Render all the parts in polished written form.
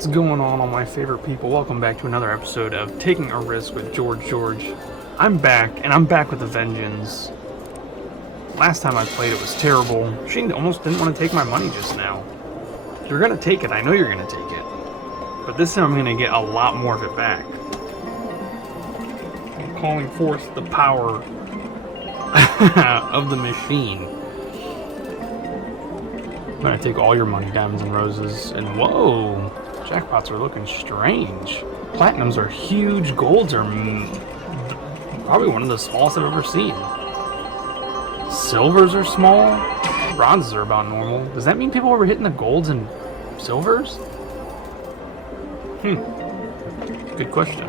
What's going on, all my favorite people? Welcome back to another episode of Taking a Risk with George. I'm back, and I'm back with a vengeance. Last time I played it was terrible. She almost didn't want to take my money just now. You're gonna take it, I know you're gonna take it. But this time I'm gonna get a lot more of it back. I'm calling forth the power of the machine. I'm gonna take all your money, diamonds and roses, and whoa! Jackpots are looking strange. Platinums are huge, golds are probably one of the smallest I've ever seen. Silvers are small, bronzes are about normal. Does that mean people were hitting the golds and silvers? Good question.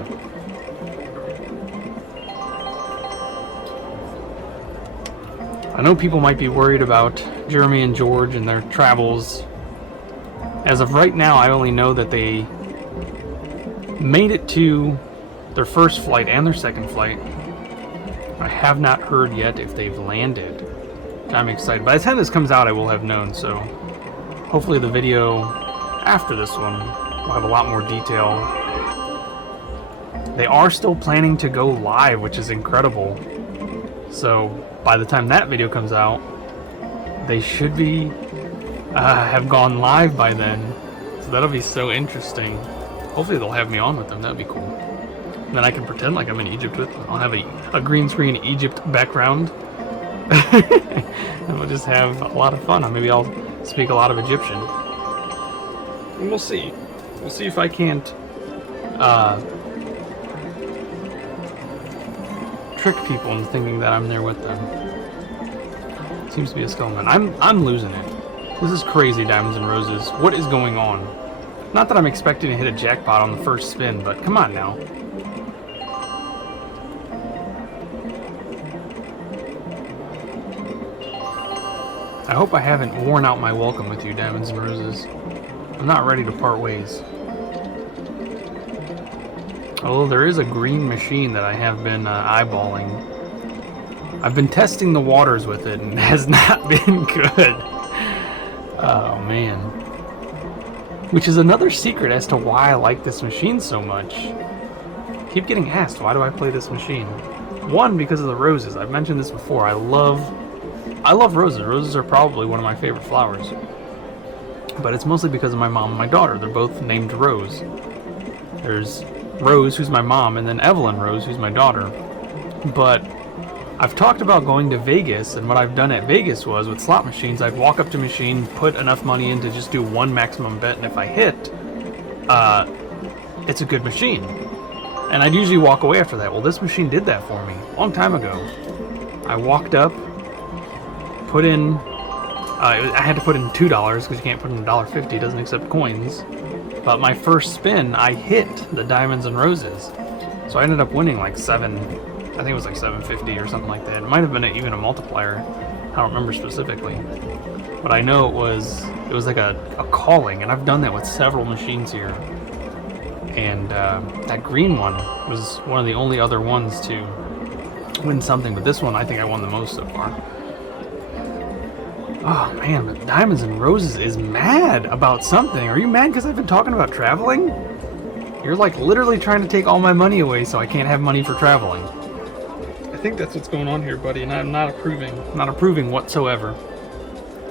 I know people might be worried about Jeremy and George and their travels. As of right now, I only know that they made it to their first flight and their second flight. I have not heard yet if they've landed. I'm excited. By the time this comes out, I will have known, so hopefully the video after this one will have a lot more detail. They are still planning to go live, which is incredible. So by the time that video comes out, they should be have gone live by then. So that'll be so interesting. Hopefully they'll have me on with them. That'd be cool. And then I can pretend like I'm in Egypt with them. I'll have a green screen Egypt background. And we'll just have a lot of fun. Maybe I'll speak a lot of Egyptian. And we'll see. We'll see if I can't trick people into thinking that I'm there with them. Seems to be a skeleton. I'm losing it. This is crazy, diamonds and roses. What is going on? Not that I'm expecting to hit a jackpot on the first spin, but come on now. I hope I haven't worn out my welcome with you, diamonds and roses. I'm not ready to part ways. Although there is a green machine that I have been eyeballing. I've been testing the waters with it, and it has not been good. Oh, man. Which is another secret as to why I like this machine so much. Keep getting asked, why do I play this machine? One, because of the roses. I've mentioned this before. I love roses. Roses are probably one of my favorite flowers. But it's mostly because of my mom and my daughter. They're both named Rose. There's Rose, who's my mom, and then Evelyn Rose, who's my daughter. But I've talked about going to Vegas, and what I've done at Vegas was, with slot machines, I'd walk up to a machine, put enough money in to just do one maximum bet, and if I hit, it's a good machine. And I'd usually walk away after that. Well, this machine did that for me a long time ago. I walked up, put in, I had to put in $2, because you can't put in $1.50, it doesn't accept coins. But my first spin, I hit the diamonds and roses. So I ended up winning like I think it was like 750 or something like that. It might have been even a multiplier. I don't remember specifically. But I know it was like a calling, and I've done that with several machines here. And that green one was one of the only other ones to win something, but this one I think I won the most so far. Oh man, but Diamonds and Roses is mad about something. Are you mad because I've been talking about traveling? You're like literally trying to take all my money away so I can't have money for traveling. I think that's what's going on here, buddy, and I'm not approving. Not approving whatsoever.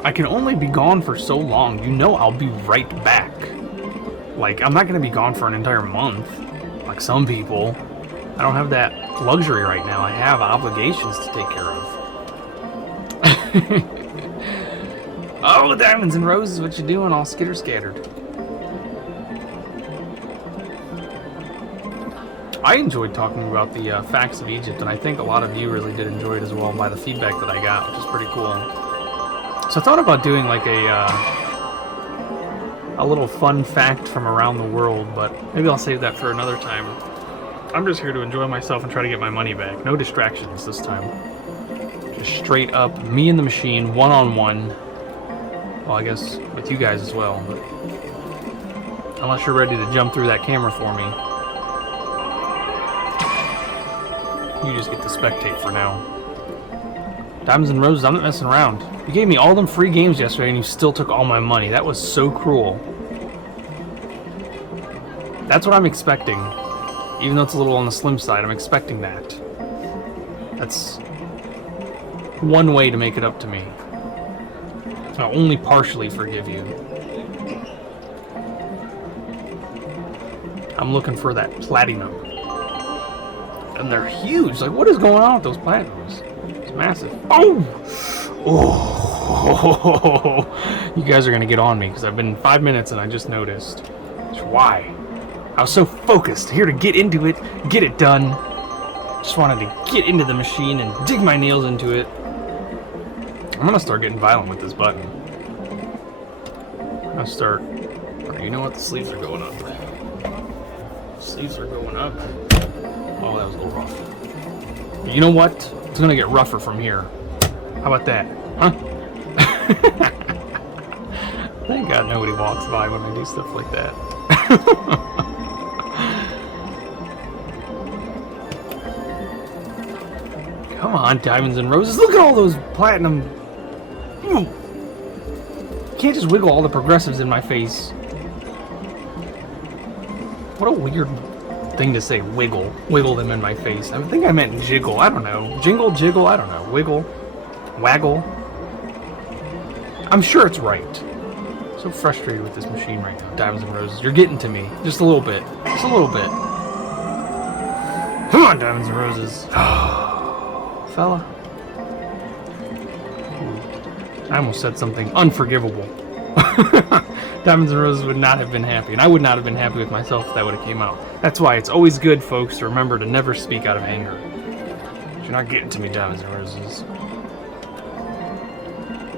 I can only be gone for so long. You know I'll be right back. Like, I'm not going to be gone for an entire month, like some people. I don't have that luxury right now. I have obligations to take care of. Oh, Diamonds and Roses, what you doing? All skitter-scattered. I enjoyed talking about the facts of Egypt, and I think a lot of you really did enjoy it as well by the feedback that I got, which is pretty cool. So I thought about doing like a little fun fact from around the world, but maybe I'll save that for another time. I'm just here to enjoy myself and try to get my money back. No distractions this time. Just straight up, me and the machine, one-on-one. Well, I guess with you guys as well, but unless you're ready to jump through that camera for me. You just get to spectate for now. Diamonds and Roses, I'm not messing around. You gave me all them free games yesterday and you still took all my money. That was so cruel. That's what I'm expecting. Even though it's a little on the slim side, I'm expecting that. That's one way to make it up to me. I'll only partially forgive you. I'm looking for that platinum. And they're huge. Like, what is going on with those platinums? It's massive. Oh! Oh! You guys are going to get on me because I've been 5 minutes and I just noticed. Why? I was so focused, here to get into it, get it done. Just wanted to get into the machine and dig my nails into it. I'm gonna start getting violent with this button. I'm gonna start... You know what? The sleeves are going up. Sleeves are going up. Oh, that was a little rough. You know what? It's gonna get rougher from here. How about that? Huh? Thank God nobody walks by when I do stuff like that. Come on, diamonds and roses. Look at all those platinum. You can't just wiggle all the progressives in my face. What a weird thing to say, wiggle. Wiggle them in my face. I think I meant jiggle. I don't know. Jingle, jiggle, I don't know. Wiggle. Waggle. I'm sure it's right. So frustrated with this machine right now. Diamonds and roses. You're getting to me. Just a little bit. Just a little bit. Come on, diamonds and roses. Fella. I almost said something unforgivable. Diamonds and roses would not have been happy, and I would not have been happy with myself if that would have came out. That's why it's always good, folks, to remember to never speak out of anger. You're not getting to me, diamonds and roses.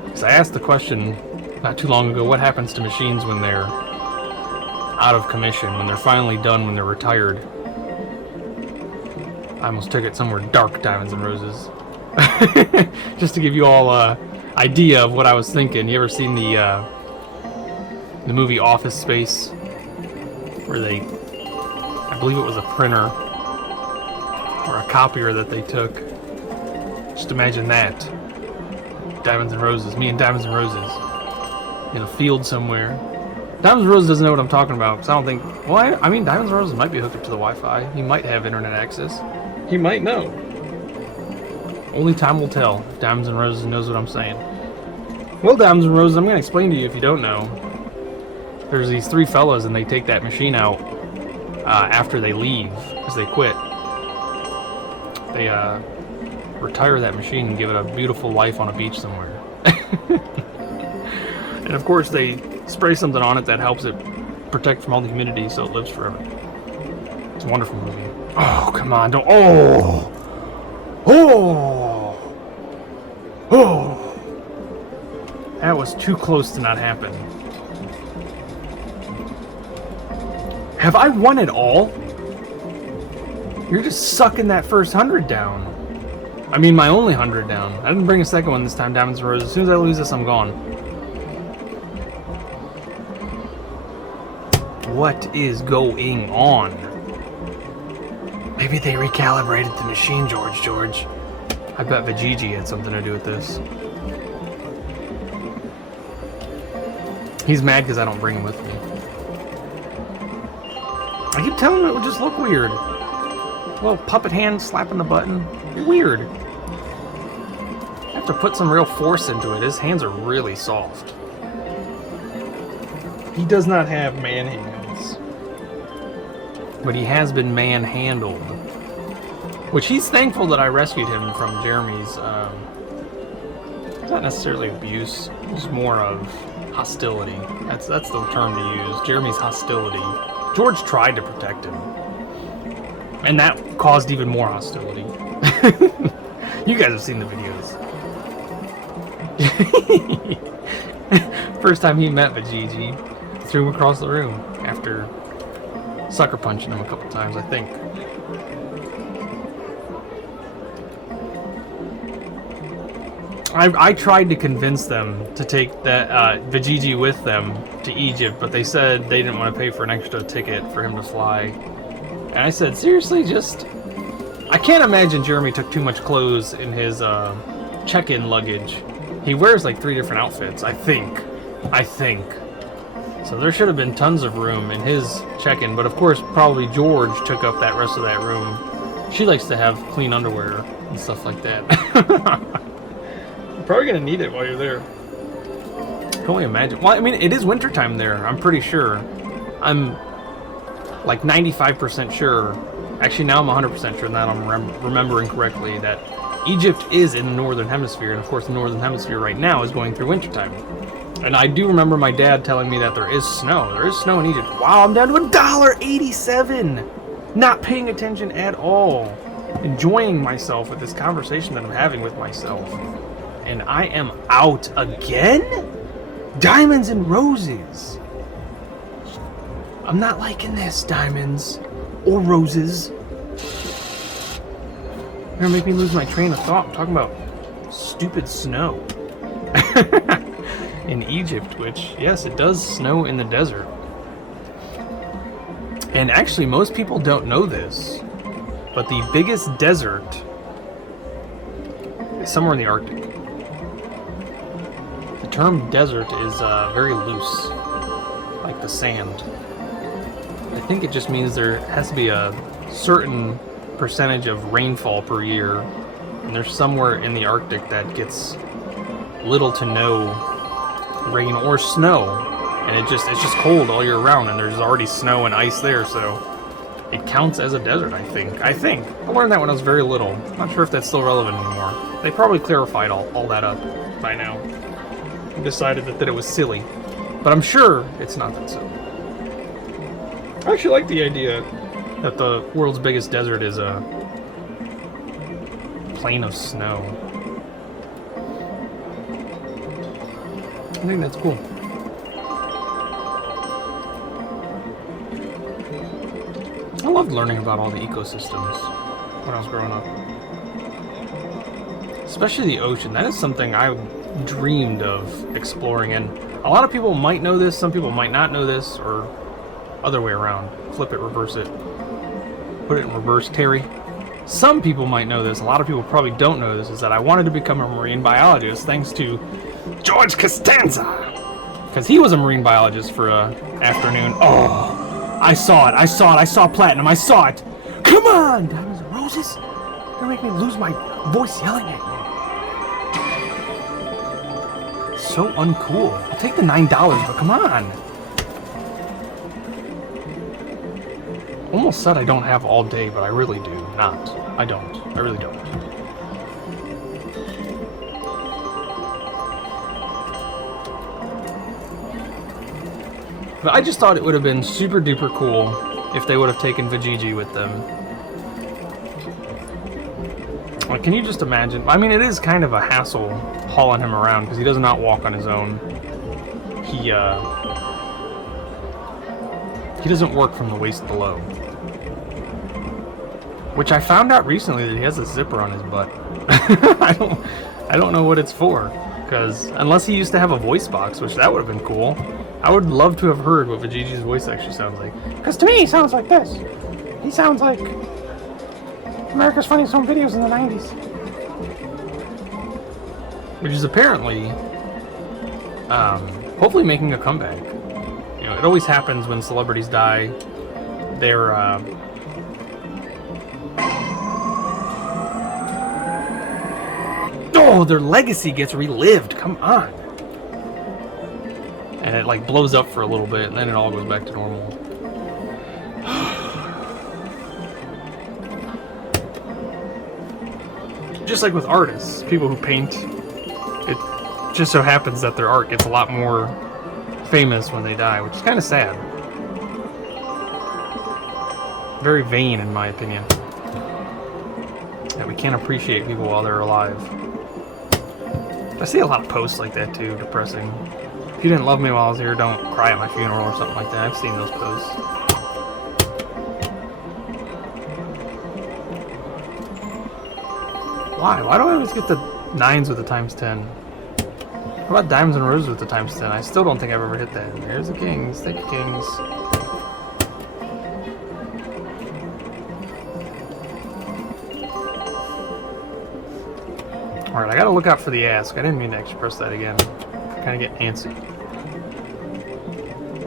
Because I asked the question not too long ago, what happens to machines when they're out of commission, when they're finally done, when they're retired? I almost took it somewhere dark, diamonds and roses. Just to give you all an idea of what I was thinking. You ever seen the movie Office Space? Where they, I believe it was a printer or a copier that they took. Just imagine that. Diamonds and roses. Me and diamonds and roses. In a field somewhere. Diamonds and Roses doesn't know what I'm talking about, because I don't think... Well, I mean, Diamonds and Roses might be hooked up to the Wi-Fi. He might have internet access. He might know. Only time will tell if Diamonds and Roses knows what I'm saying. Well, Diamonds and Roses, I'm going to explain to you if you don't know. There's these three fellas, and they take that machine out after they leave, because they quit. They retire that machine and give it a beautiful life on a beach somewhere. And of course, they spray something on it that helps it protect from all the humidity so it lives forever. It's a wonderful movie. Oh, come on, don't... Oh! Oh! Oh! That was too close to not happen. Have I won it all? You're just sucking that first 100 down. I mean, my only 100 down. I didn't bring a second one this time, Diamonds and Roses. As soon as I lose this, I'm gone. What is going on? Maybe they recalibrated the machine, George. I bet VloGG had something to do with this. He's mad because I don't bring him with me. I keep telling him it would just look weird. A little puppet hand slapping the button. Weird. I have to put some real force into it. His hands are really soft. He does not have man hands. But he has been manhandled. Which he's thankful that I rescued him from Jeremy's, not necessarily abuse, it's more of hostility. That's the term to use. Jeremy's hostility. George tried to protect him. And that caused even more hostility. You guys have seen the videos. First time he met VloGG, threw him across the room after sucker punching him a couple times, I think. I tried to convince them to take that VloGG with them to Egypt, but they said they didn't want to pay for an extra ticket for him to fly. And I said, seriously, just... I can't imagine Jeremy took too much clothes in his check-in luggage. He wears like 3 different outfits, I think. So there should have been tons of room in his check-in, but of course probably George took up that rest of that room. She likes to have clean underwear and stuff like that. You're probably gonna need it while you're there. I can only imagine. Well, I mean, it is wintertime there, I'm pretty sure. I'm like 95% sure. Actually, now I'm 100% sure that I'm remembering correctly that Egypt is in the northern hemisphere, and of course the northern hemisphere right now is going through wintertime. And I do remember my dad telling me that there is snow. There is snow in Egypt. Wow, I'm down to $1.87. Not paying attention at all. Enjoying myself with this conversation that I'm having with myself. And I am out again? Diamonds and roses. I'm not liking this, diamonds or roses. You're gonna make me lose my train of thought. I'm talking about stupid snow. In Egypt, which, yes, it does snow in the desert. And actually, most people don't know this, but the biggest desert is somewhere in the Arctic. The term desert is very loose, like the sand. I think it just means there has to be a certain percentage of rainfall per year, and there's somewhere in the Arctic that gets little to no rain or snow, and it's just cold all year round, and there's already snow and ice there, so it counts as a desert. I think I learned that when I was very little. I'm not sure if that's still relevant anymore. They probably clarified all that up by now and decided that it was silly, but I'm sure it's not that silly. I actually like the idea that the world's biggest desert is a plain of snow. I think that's cool. I loved learning about all the ecosystems when I was growing up. Especially the ocean. That is something I dreamed of exploring, and a lot of people might know this, some people might not know this, or other way around. Flip it, reverse it. Put it in reverse, Terry. Some people might know this, a lot of people probably don't know this, is that I wanted to become a marine biologist thanks to George Costanza, because he was a marine biologist for an afternoon. Oh, I saw platinum, I saw it. Come on, diamonds and roses. You're gonna make me lose my voice yelling at you. So uncool. I'll take the $9, but come on. Almost said I don't have all day, but I really do not. I really don't. But I just thought it would have been super duper cool if they would have taken VloGG with them. Like, can you just imagine? I mean, it is kind of a hassle hauling him around because he does not walk on his own. He doesn't work from the waist below. Which I found out recently that he has a zipper on his butt. I don't know what it's for. Because unless he used to have a voice box, which that would have been cool. I would love to have heard what VloGG's voice actually sounds like. Because to me, he sounds like this. He sounds like America's Funniest Home Videos in the 90s. Which is apparently, hopefully making a comeback. You know, it always happens when celebrities die. Their legacy gets relived. Come on. And it like blows up for a little bit, and then it all goes back to normal. Just like with artists, people who paint, it just so happens that their art gets a lot more famous when they die, which is kind of sad. Very vain, in my opinion, that we can't appreciate people while they're alive. I see a lot of posts like that too, depressing. If you didn't love me while I was here, don't cry at my funeral or something like that. I've seen those posts. Why? Why do I always get the 9s with the times 10? How about diamonds and roses with the times 10? I still don't think I've ever hit that. There's the kings. Thank you, kings. Alright, I gotta look out for the ask. I didn't mean to actually press that again. Kind of get antsy.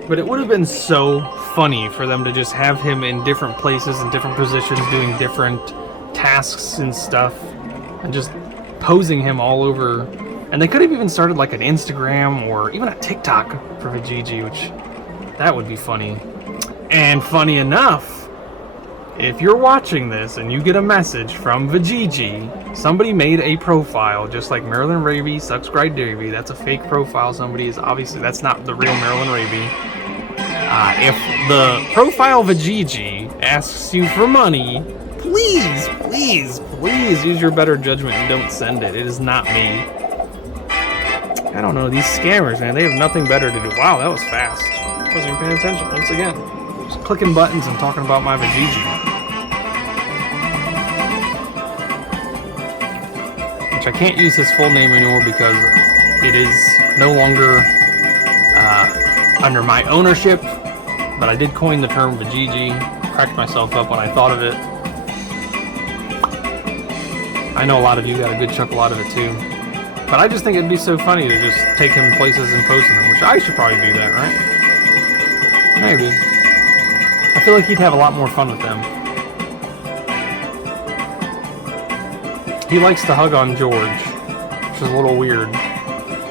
But it would have been so funny for them to just have him in different places and different positions doing different tasks and stuff and just posing him all over. And they could have even started like an Instagram or even a TikTok for VloGG, which that would be funny. And funny enough, if you're watching this and you get a message from VloGG, somebody made a profile just like Marilyn Raby, Sucks Grind Davy. That's a fake profile. Somebody is obviously, that's not the real Marilyn Raby. If the profile VloGG asks you for money, please, please, please use your better judgment and don't send it. It is not me. I don't know, these scammers, man, they have nothing better to do. Wow, that was fast. I wasn't even paying attention once again. Just clicking buttons and talking about my VloGG. Which I can't use his full name anymore because it is no longer under my ownership. But I did coin the term VloGG. Cracked myself up when I thought of it. I know a lot of you got a good chuckle out of it too. But I just think it'd be so funny to just take him places and post them, which I should probably do that, right? Maybe. I feel like he'd have a lot more fun with them. He likes to hug on George, which is a little weird.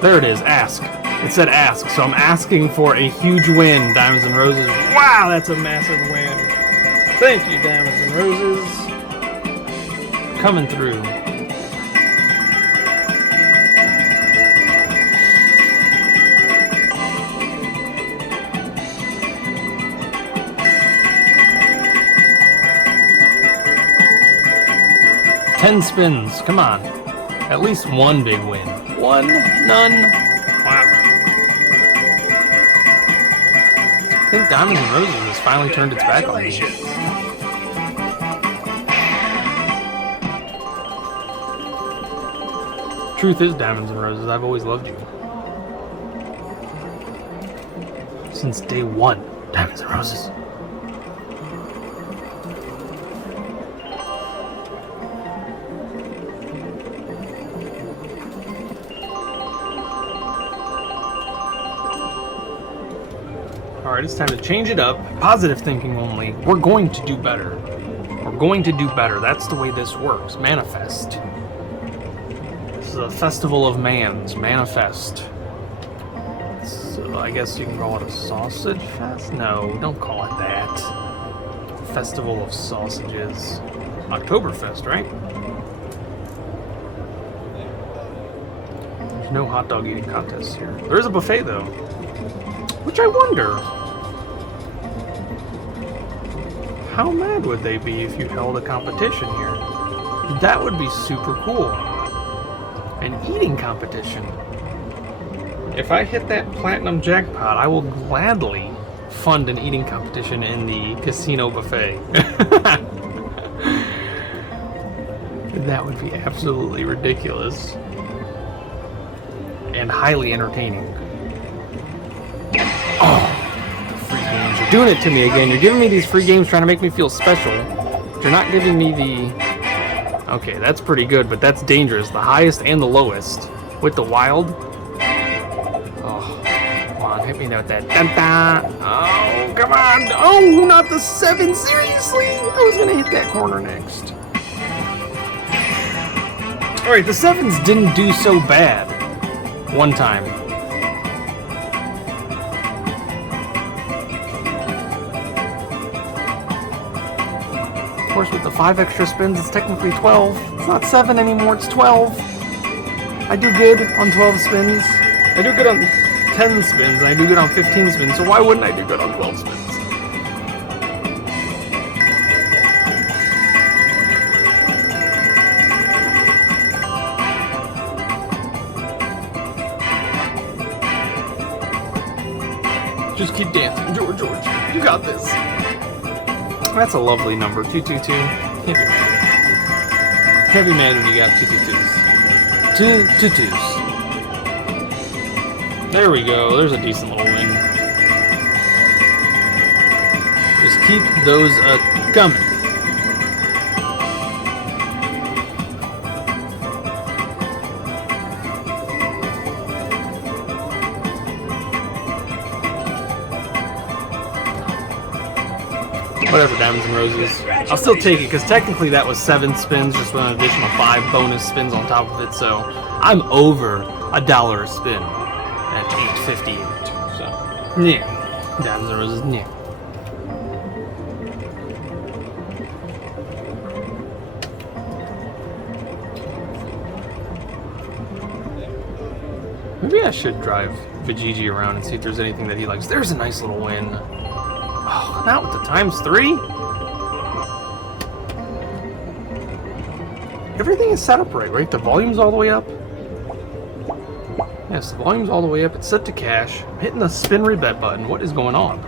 There it is, ask. It said ask, so I'm asking for a huge win, Diamonds and Roses. Wow, that's a massive win. Thank you, Diamonds and Roses. Coming through. Ten spins, come on. At least one big win. One, none. Wow. I think Diamonds and Roses has finally turned its back on me. Truth is, Diamonds and Roses, I've always loved you. Since day one, Diamonds and Roses. Alright, it's time to change it up. Positive thinking only. We're going to do better. We're going to do better. That's the way this works. Manifest. This is a festival of mans. Manifest. So I guess you can call it a sausage fest? No, don't call it that. Festival of sausages. Oktoberfest, right? There's no hot dog eating contests here. There is a buffet though. Which I wonder, how mad would they be if you held a competition here? That would be super cool. An eating competition. If I hit that platinum jackpot, I will gladly fund an eating competition in the casino buffet. That would be absolutely ridiculous. And highly entertaining. Oh, the free games. You're doing it to me again. You're giving me these free games trying to make me feel special. You're not giving me the... Okay, that's pretty good, but that's dangerous. The highest and the lowest. With the wild. Oh, come on. Hit me with that. Dun-dun. Oh, come on. Oh, not the 7. Seriously? I was going to hit that corner next. Alright, the 7s didn't do so bad. One time. Of course, with the 5 extra spins, it's technically 12. It's not 7 anymore, it's 12. I do good on 12 spins. I do good on 10 spins, and I do good on 15 spins, so why wouldn't I do good on 12 spins? Just keep dancing, George. You got this. That's a lovely number, 222. Can't be mad. Can't be mad when you got 2 2s. There we go. There's a decent little win. Just keep those coming. Whatever, diamonds and roses. I'll still take it, because technically that was 7 spins, just with an additional 5 bonus spins on top of it, so I'm over $1 a spin at $8.58. So, yeah. Diamonds and roses, yeah. Maybe I should drive VloGG around and see if there's anything that he likes. There's a nice little win. Oh, not with the ×3. Everything is set up right? The volume's all the way up. Yes, the volume's all the way up. It's set to cash. I'm hitting the spin rebet button. What is going on?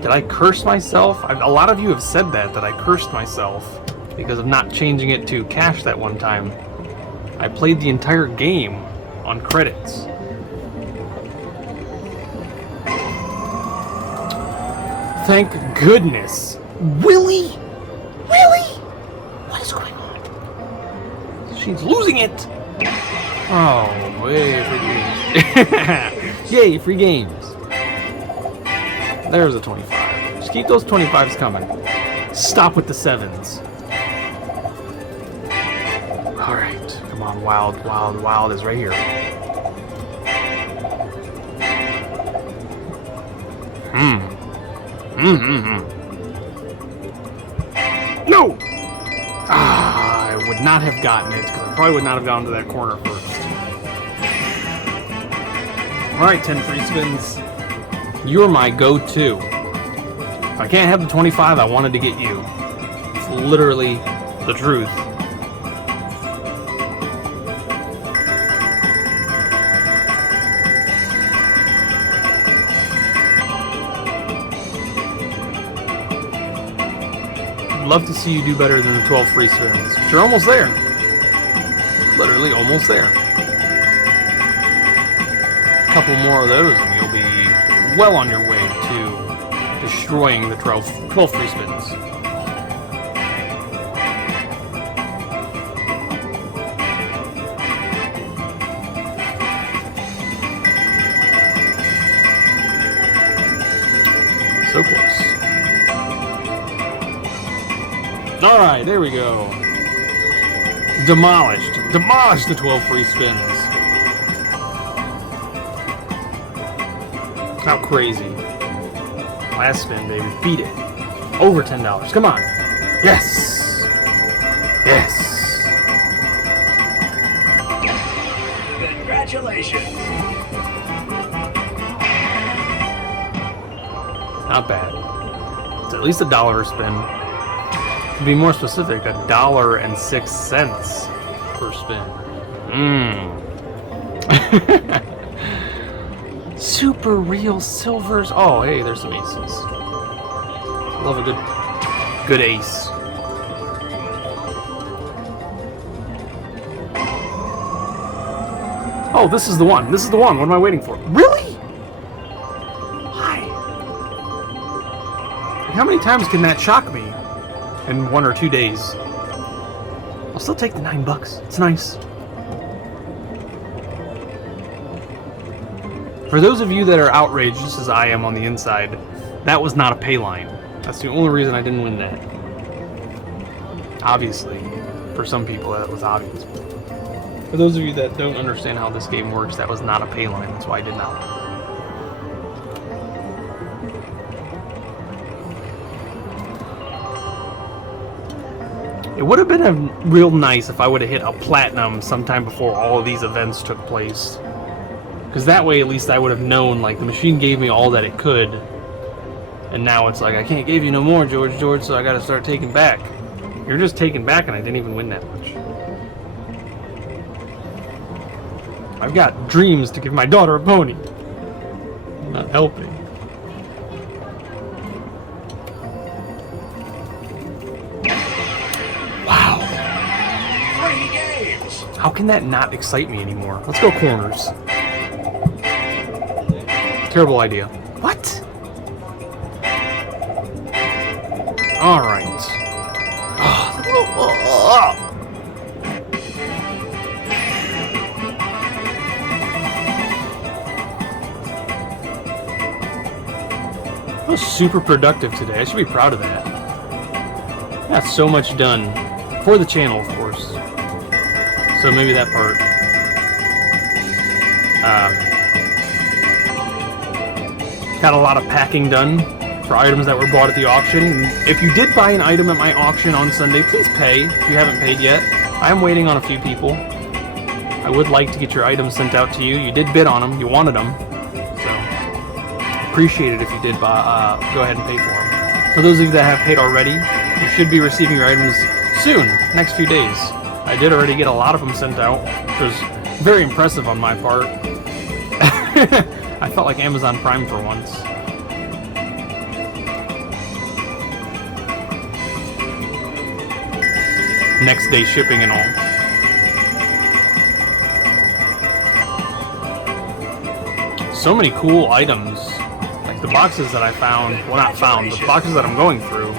Did I curse myself? A lot of you have said that I cursed myself because of not changing it to cash that one time. I played the entire game on credits. Thank goodness. Willie? What is going on? She's losing it. Oh, yay, free games. Yay, free games. There's a 25. Just keep those 25s coming. Stop with the 7s. Alright, come on, wild is right here. No! I would not have gotten it, because I probably would not have gone to that corner first. Alright, 10 free spins. You're my go-to. If I can't have the 25, I wanted to get you. It's literally the truth. Love to see you do better than the 12 free spins. But you're almost there. Literally almost there. A couple more of those and you'll be well on your way to destroying the 12 free spins. So close. Alright, there we go. Demolished. Demolished the 12 free spins. How crazy. Last spin, baby. Beat it. Over $10. Come on. Yes. Yes. Congratulations. Not bad. It's at least $1 a spin. To be more specific, $1.06 per spin. Super real silvers. Oh, hey, there's some aces. Love a good ace. Oh, this is the one. This is the one. What am I waiting for? Really? Why? How many times can that shock me in 1 or 2 days? I'll still take the $9. It's nice. For those of you that are outraged, just as I am on the inside, that was not a pay line. That's the only reason I didn't win that. Obviously, for some people that was obvious. For those of you that don't understand how this game works, that was not a pay line. That's why I did not win. It would have been real nice if I would have hit a platinum sometime before all of these events took place. Because that way, at least I would have known, like, the machine gave me all that it could. And now it's like, I can't give you no more, George, so I gotta start taking back. You're just taking back, and I didn't even win that much. I've got dreams to give my daughter a pony. I'm not helping. Wow. Free games. How can that not excite me anymore? Let's go corners. Terrible idea. What? Alright. was super productive today. I should be proud of that. Got so much done for the channel, of course. So maybe that part. Got a lot of packing done for items that were bought at the auction. If you did buy an item at my auction on Sunday, please pay if you haven't paid yet. I am waiting on a few people. I would like to get your items sent out to you. You did bid on them. You wanted them. So, appreciate it if you did go ahead and pay for them. For those of you that have paid already, you should be receiving your items soon, next few days. I did already get a lot of them sent out, which was very impressive on my part. I felt like Amazon Prime for once. Next day shipping and all. So many cool items. Like the boxes that I found, well not found, but the boxes that I'm going through.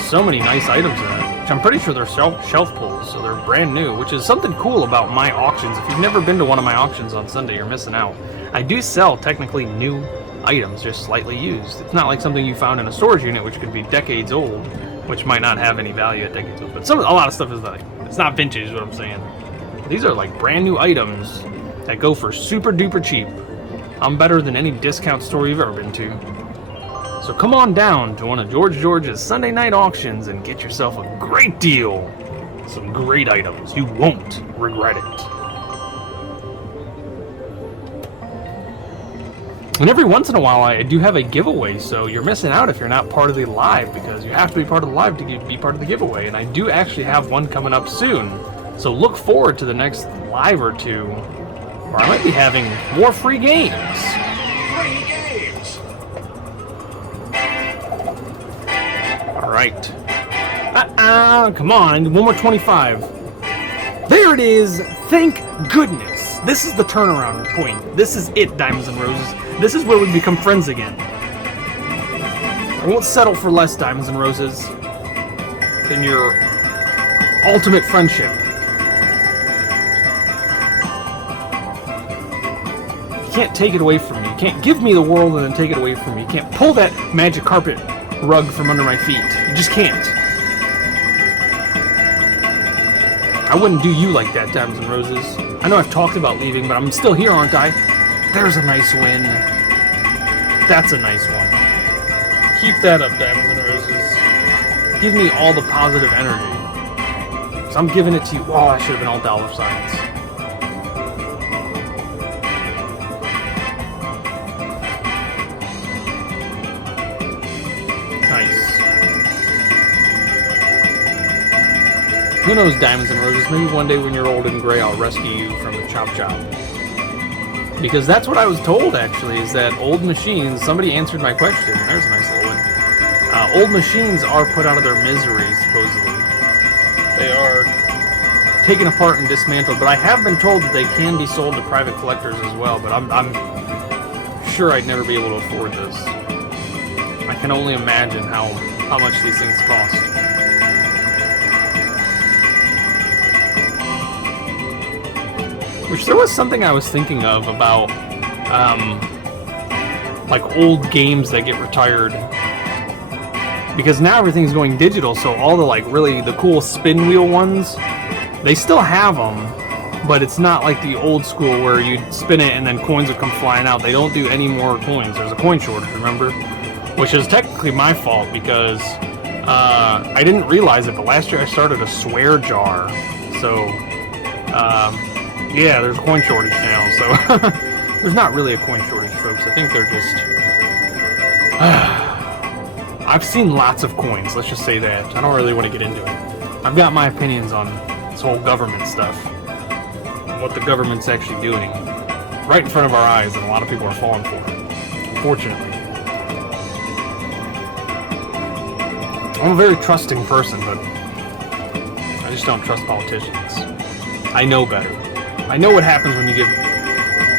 So many nice items in it. Which I'm pretty sure they're shelf pulls, so they're brand new, which is something cool about my auctions. If you've never been to one of my auctions on Sunday, you're missing out. I do sell technically new items, just slightly used. It's not like something you found in a storage unit, which could be decades old, which might not have any value at decades old. But a lot of stuff is like, it's not vintage, is what I'm saying. These are like brand new items that go for super duper cheap. I'm better than any discount store you've ever been to. So come on down to one of George's Sunday night auctions and get yourself a great deal. Some great items. You won't regret it. And every once in a while I do have a giveaway, so you're missing out if you're not part of the live, because you have to be part of the live to be part of the giveaway. And I do actually have one coming up soon. So look forward to the next live or two, where I might be having more free games. Free games. Alright. Come on, one more 25. There it is! Thank goodness! This is the turnaround point. This is it, Diamonds and Roses. This is where we become friends again. I won't settle for less, Diamonds and Roses, than your ultimate friendship. You can't take it away from me. You can't give me the world and then take it away from me. You can't pull that magic carpet rug from under my feet. You just can't. I wouldn't do you like that, Diamonds and Roses. I know I've talked about leaving, but I'm still here, aren't I? There's a nice win. That's a nice one. Keep that up, Diamonds and Roses. Give me all the positive energy. So I'm giving it to you. Oh, I should have been all dollar signs. Nice. Who knows, Diamonds and Roses, maybe one day when you're old and gray, I'll rescue you from the chop chop. Because that's what I was told, actually, is that old machines, somebody answered my question, there's a nice little one. Old machines are put out of their misery, supposedly. They are taken apart and dismantled, but I have been told that they can be sold to private collectors as well, but I'm sure I'd never be able to afford this. I can only imagine how much these things cost. Which there was something I was thinking of about, like old games that get retired. Because now everything's going digital, so all the like really the cool spin wheel ones, they still have them, but it's not like the old school where you'd spin it and then coins would come flying out. They don't do any more coins. There's a coin shortage, remember? Which is technically my fault because I didn't realize it, but last year I started a swear jar. So, yeah, there's a coin shortage now. So, there's not really a coin shortage, folks. I think they're just... I've seen lots of coins, let's just say that. I don't really want to get into it. I've got my opinions on this whole government stuff. And what the government's actually doing. Right in front of our eyes, and a lot of people are falling for it. Unfortunately. I'm a very trusting person, but I just don't trust politicians. I know better. I know what happens when you give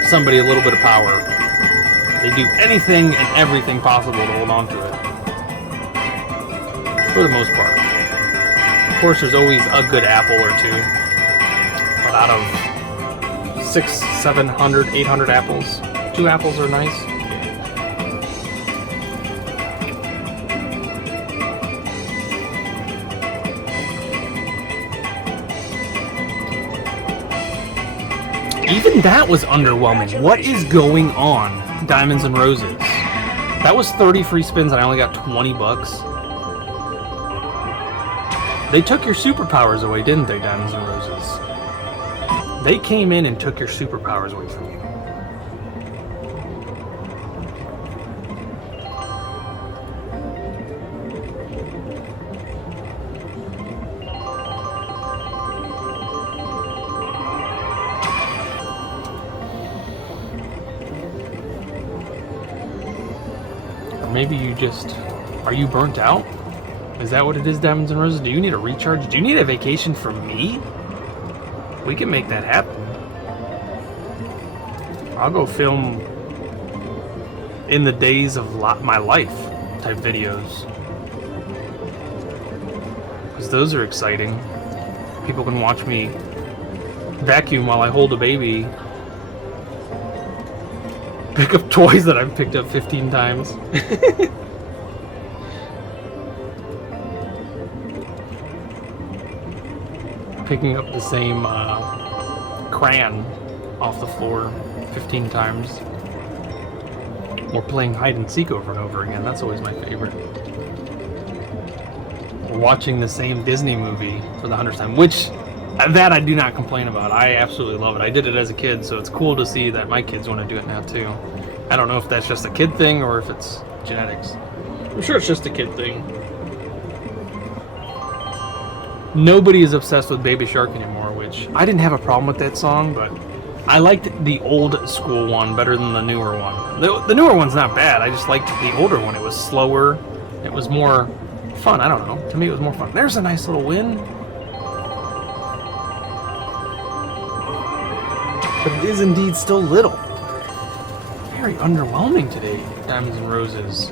somebody a little bit of power. They do anything and everything possible to hold on to it. For the most part. Of course, there's always a good apple or two. But out of 600, 700, 800 apples, 2 apples are nice. Even that was underwhelming. What is going on? Diamonds and Roses. That was 30 free spins and I only got 20 bucks. They took your superpowers away, didn't they, Diamonds and Roses? They came in and took your superpowers away from you. Maybe you just... Are you burnt out? Is that what it is, Diamonds and Roses? Do you need a recharge? Do you need a vacation from me? We can make that happen. I'll go film in the days of my life type videos. Because those are exciting. People can watch me vacuum while I hold a baby. Pick up toys that I've picked up 15 times. Picking up the same crayon off the floor 15 times. Or playing hide and seek over and over again. That's always my favorite. Or watching the same Disney movie for the 100th time, which that I do not complain about. I absolutely love it. I did it as a kid, so it's cool to see that my kids want to do it now too. I don't know if that's just a kid thing or if it's genetics. I'm sure it's just a kid thing. Nobody is obsessed with Baby Shark anymore, which I didn't have a problem with that song, but I liked the old school one better than the newer one. The newer one's not bad. I just liked the older one. It was slower. It was more fun. I don't know. To me, it was more fun. There's a nice little win. But it is indeed still little. Very underwhelming today, Diamonds and Roses.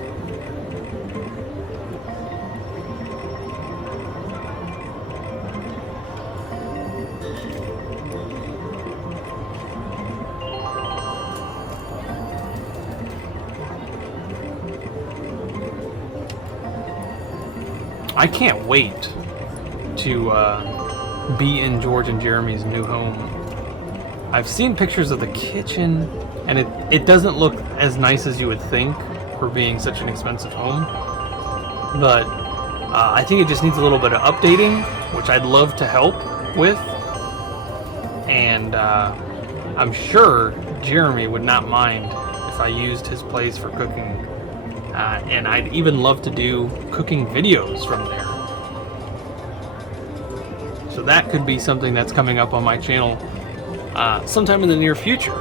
I can't wait to be in George and Jeremy's new home. I've seen pictures of the kitchen, and it doesn't look as nice as you would think for being such an expensive home. But I think it just needs a little bit of updating, which I'd love to help with. And I'm sure Jeremy would not mind if I used his place for cooking. And I'd even love to do cooking videos from there. So that could be something that's coming up on my channel sometime in the near future.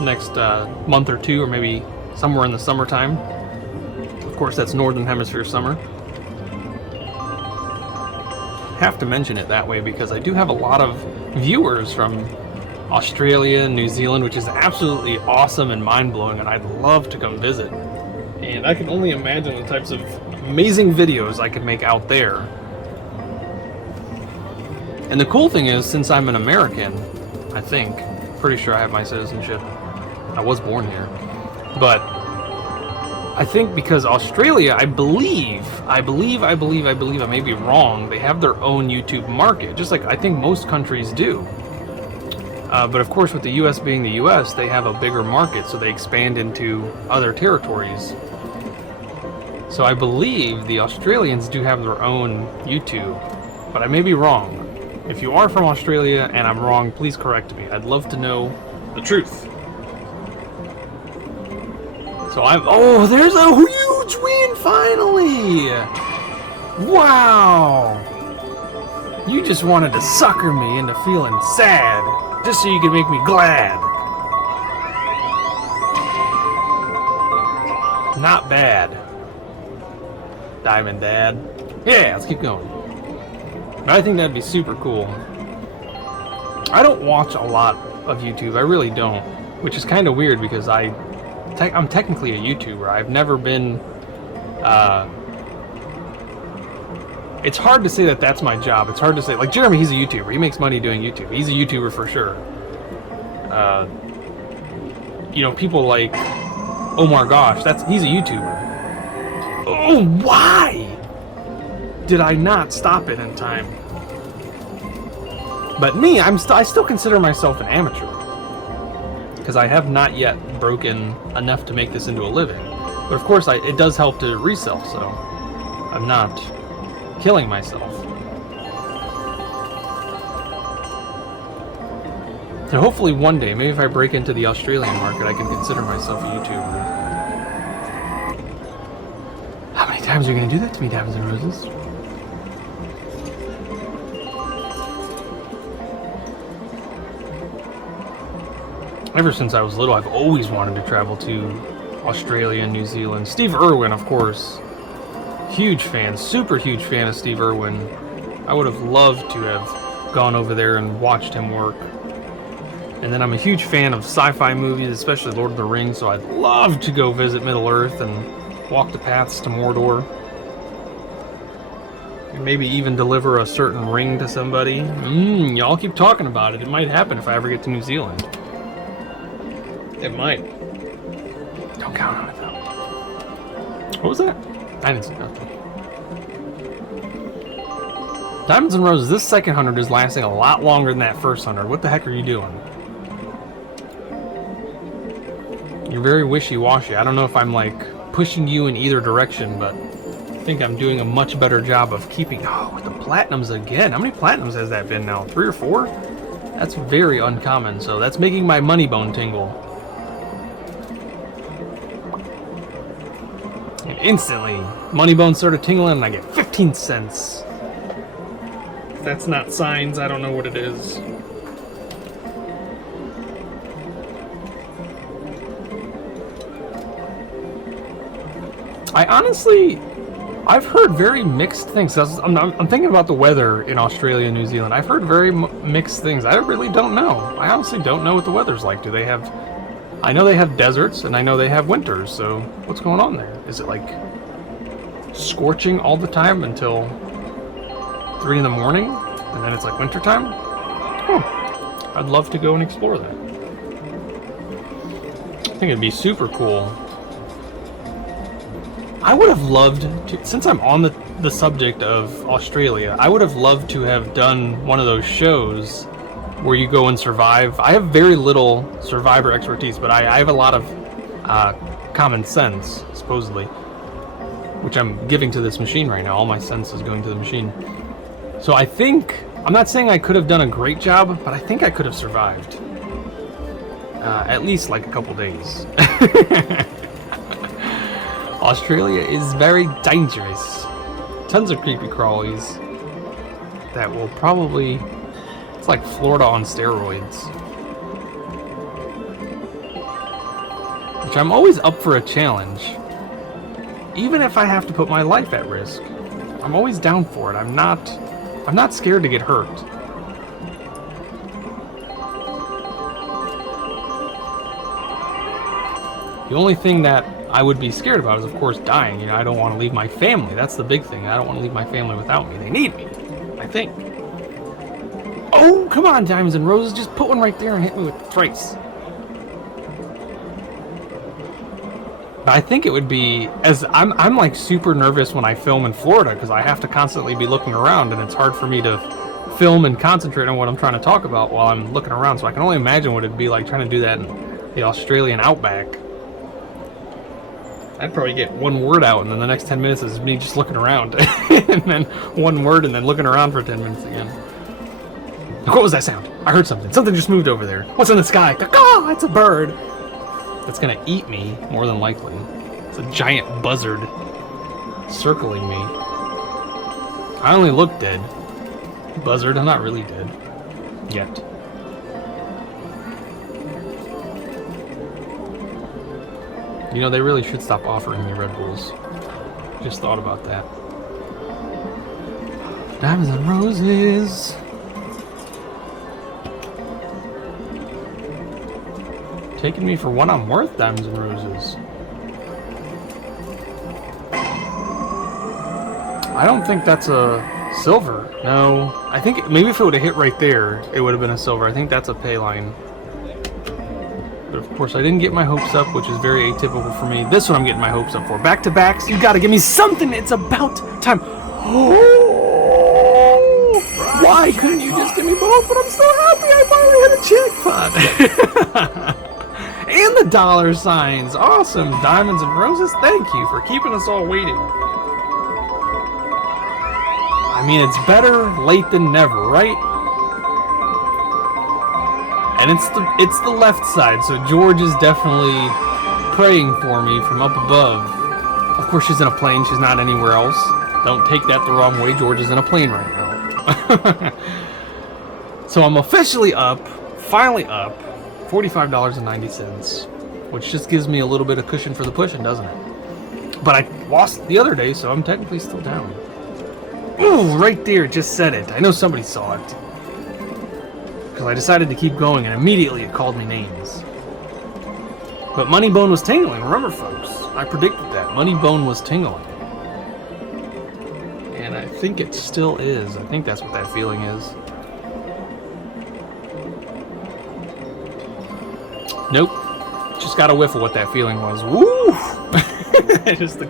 Next month or two, or maybe somewhere in the summertime. Of course, that's Northern Hemisphere summer. Have to mention it that way because I do have a lot of viewers from Australia and New Zealand, which is absolutely awesome and mind-blowing, and I'd love to come visit. And I can only imagine the types of amazing videos I could make out there. And the cool thing is, since I'm an American, I think, pretty sure I have my citizenship. I was born here. But I think because Australia, I believe, I may be wrong, they have their own YouTube market, just like I think most countries do. But of course, with the US being the US, they have a bigger market, so they expand into other territories. So I believe the Australians do have their own YouTube, but I may be wrong. If you are from Australia and I'm wrong, please correct me. I'd love to know the truth. So oh, there's a huge win finally! Wow! You just wanted to sucker me into feeling sad, just so you could make me glad. Not bad. Diamond Dad. Yeah, let's keep going. I think that'd be super cool. I don't watch a lot of YouTube, I really don't, which is kind of weird because I'm technically a YouTuber. I've never been, it's hard to say that that's my job. It's hard to say, like Jeremy, he's a YouTuber. He makes money doing YouTube. He's a YouTuber for sure. You know, people like, oh my gosh, he's a YouTuber. Oh, why did I not stop it in time? But me, I still consider myself an amateur. because I have not yet broken enough to make this into a living. But of course, it does help to resell, so I'm not killing myself. So hopefully one day, maybe if I break into the Australian market, I can consider myself a YouTuber. How many times are you going to do that to me, Diamonds and Roses? Ever since I was little, I've always wanted to travel to Australia and New Zealand. Steve Irwin, of course. Huge fan, super huge fan of Steve Irwin. I would have loved to have gone over there and watched him work. And then I'm a huge fan of sci-fi movies, especially Lord of the Rings, so I'd love to go visit Middle-earth and walk the paths to Mordor. And maybe even deliver a certain ring to somebody. Y'all keep talking about it. It might happen if I ever get to New Zealand. It might. Don't count on it, though. What was that? I didn't see nothing. Diamonds and Roses, this second 100 is lasting a lot longer than that first 100. What the heck are you doing? You're very wishy-washy. I don't know if I'm, like, pushing you in either direction, but I think I'm doing a much better job of keeping... Oh, with the platinums again. How many platinums has that been now? 3 or 4? That's very uncommon, so that's making my money bone tingle. And instantly, money bone started tingling and I get 15 cents. If that's not signs, I don't know what it is. I've heard very mixed things. I'm thinking about the weather in Australia and New Zealand. I've heard very mixed things. I really don't know. I honestly don't know what the weather's like. Do they have... I know they have deserts, and I know they have winters, so what's going on there? Is it like scorching all the time until 3 in the morning, and then it's like wintertime? Oh, I'd love to go and explore that. I think it'd be super cool. I would have loved to, since I'm on the subject of Australia, I would have loved to have done one of those shows where you go and survive. I have very little survivor expertise, but I have a lot of common sense, supposedly, which I'm giving to this machine right now. All my sense is going to the machine. So I think, I'm not saying I could have done a great job, but I think I could have survived. At least like a couple days. Australia is very dangerous. Tons of creepy crawlies that will probably... It's like Florida on steroids. Which I'm always up for a challenge. Even if I have to put my life at risk. I'm always down for it. I'm not scared to get hurt. The only thing that I would be scared about is, of course, dying. You know, I don't want to leave my family. That's the big thing. I don't want to leave my family without me. They need me, I think. Oh, come on, Diamonds and Roses. Just put one right there and hit me with thrice. I think it would be, as I'm like super nervous when I film in Florida because I have to constantly be looking around and it's hard for me to film and concentrate on what I'm trying to talk about while I'm looking around. So I can only imagine what it'd be like trying to do that in the Australian outback. I'd probably get one word out and then the next 10 minutes is me just looking around. And then one word and then looking around for 10 minutes again. What was that sound? I heard something. Something just moved over there. What's in the sky? Oh, it's a bird. That's gonna eat me, more than likely. It's a giant buzzard circling me. I only look dead. Buzzard, I'm not really dead. Yet. You know, they really should stop offering me Red Bulls. Just thought about that. Diamonds and Roses. Taking me for what I'm worth, Diamonds and Roses. I don't think that's a silver. No, I think maybe if it would have hit right there, it would have been a silver. I think that's a pay line. But of course, I didn't get my hopes up, which is very atypical for me. This one I'm getting my hopes up for. Back to backs, you gotta give me something. It's about time. Oh, why couldn't you just give me both? But I'm so happy I finally hit a jackpot. And the dollar signs. Awesome. Diamonds and roses. Thank you for keeping us all waiting. I mean, it's better late than never, right? And it's the left side, so George is definitely praying for me from up above. Of course, she's in a plane. She's not anywhere else. Don't take that the wrong way. George is in a plane right now. So I'm officially up, finally up, $45.90, which just gives me a little bit of cushion for the pushing, doesn't it? But I lost the other day, so I'm technically still down. Ooh, right there, just said it. I know somebody saw it. Because I decided to keep going, and immediately it called me names. But Moneybone was tingling. Remember, folks, I predicted that. Moneybone was tingling. And I think it still is. I think that's what that feeling is. Nope. Just got a whiff of what that feeling was. Woo! Just the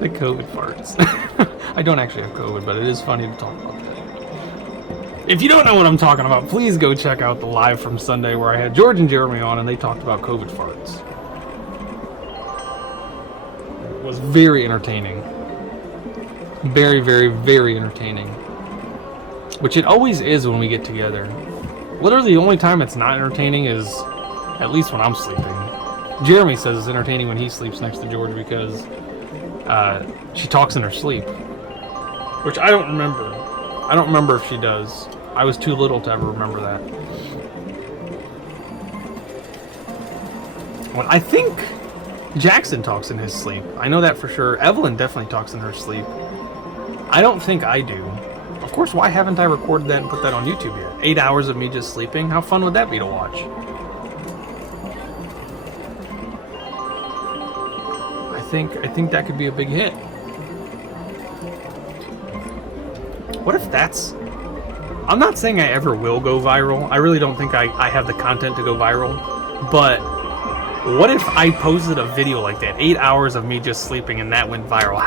COVID farts. I don't actually have COVID, but it is funny to talk about that. If you don't know what I'm talking about, please go check out the live from Sunday where I had George and Jeremy on and they talked about COVID farts. It was very entertaining. Very, very, very entertaining. Which it always is when we get together. Literally the only time it's not entertaining is at least when I'm sleeping. Jeremy says it's entertaining when he sleeps next to George because she talks in her sleep. Which I don't remember. I don't remember if she does. I was too little to ever remember that. Well, I think Jackson talks in his sleep. I know that for sure. Evelyn definitely talks in her sleep. I don't think I do. Of course, why haven't I recorded that and put that on YouTube yet? 8 hours of me just sleeping? How fun would that be to watch? I think that could be a big hit. What if that's... I'm not saying I ever will go viral. I really don't think I have the content to go viral. But what if I posted a video like that? 8 hours of me just sleeping and that went viral.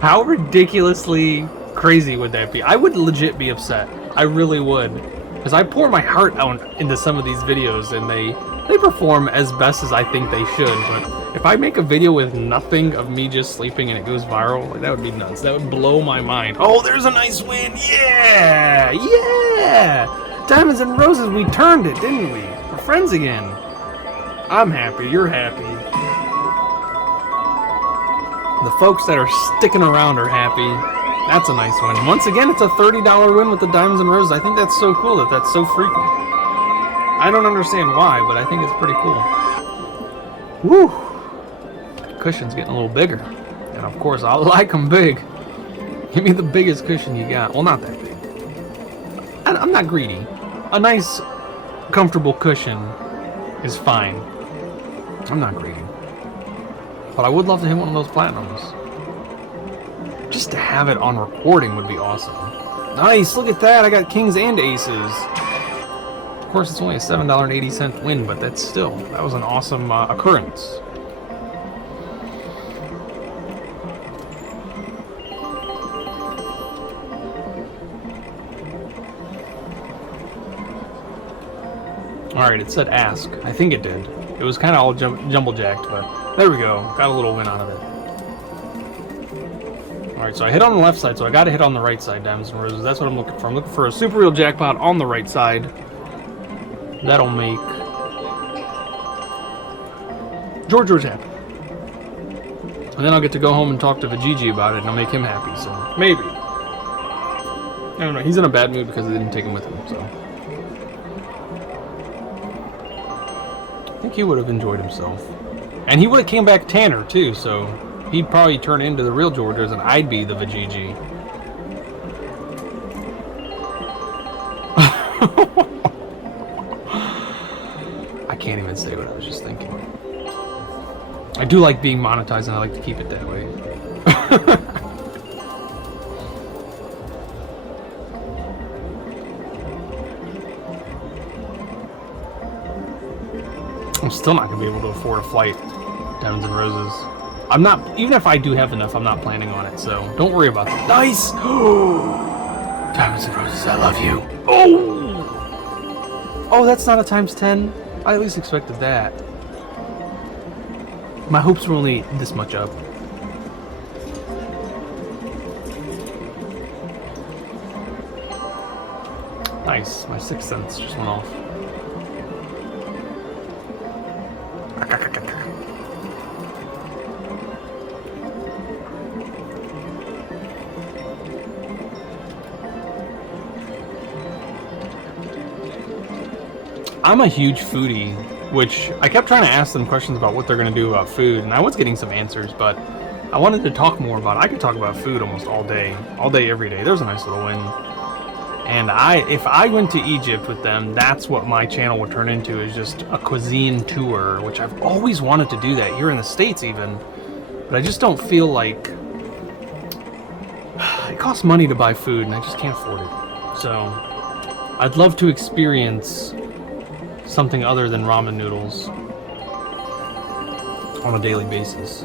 How ridiculously crazy would that be? I would legit be upset. I really would. Because I pour my heart out into some of these videos and they perform as best as I think they should. But if I make a video with nothing of me just sleeping and it goes viral, like, that would be nuts. That would blow my mind. Oh, there's a nice win. Yeah! Yeah! Diamonds and Roses, we turned it, didn't we? We're friends again. I'm happy. You're happy. The folks that are sticking around are happy. That's a nice win. Once again, it's a $30 win with the Diamonds and Roses. I think that's so cool that that's so frequent. I don't understand why, but I think it's pretty cool. Woo! The cushion's getting a little bigger. And of course, I like them big. Give me the biggest cushion you got. Well, not that big. I'm not greedy. A nice, comfortable cushion is fine. I'm not greedy. But I would love to hit one of those platinums. Just to have it on recording would be awesome. Nice, look at that. I got kings and aces. Of course, it's only a $7.80 win, but that was an awesome occurrence. Alright, it said ask. I think it did. It was kind of all jumble-jacked, but there we go. Got a little win out of it. Alright, so I hit on the left side, so I gotta hit on the right side, Diamonds and Roses. That's what I'm looking for. I'm looking for a super real jackpot on the right side. That'll make George happy. And then I'll get to go home and talk to VloGG about it, and I'll make him happy, so maybe. I don't know, he's in a bad mood because I didn't take him with him, so. I think he would have enjoyed himself. And he would have came back tanner, too, so he'd probably turn into the real Georges, and I'd be the VloGG. I can't even say what I was just thinking. I do like being monetized, and I like to keep it that way. I'm still not going to be able to afford a flight, Diamonds and Roses. I'm not, even if I do have enough, I'm not planning on it, so don't worry about that. Nice! Diamonds and Roses, I love you. Oh! Oh, that's not a times 10? I at least expected that. My hopes were only this much up. Nice, my sixth sense just went off. I'm a huge foodie, which I kept trying to ask them questions about what they're going to do about food, and I was getting some answers, but I wanted to talk more about it. I could talk about food almost all day, every day. There's a nice little win. And if I went to Egypt with them, that's what my channel would turn into, is just a cuisine tour, which I've always wanted to do that, here in the States even. But I just don't feel like... It costs money to buy food, and I just can't afford it. So, I'd love to experience something other than ramen noodles on a daily basis.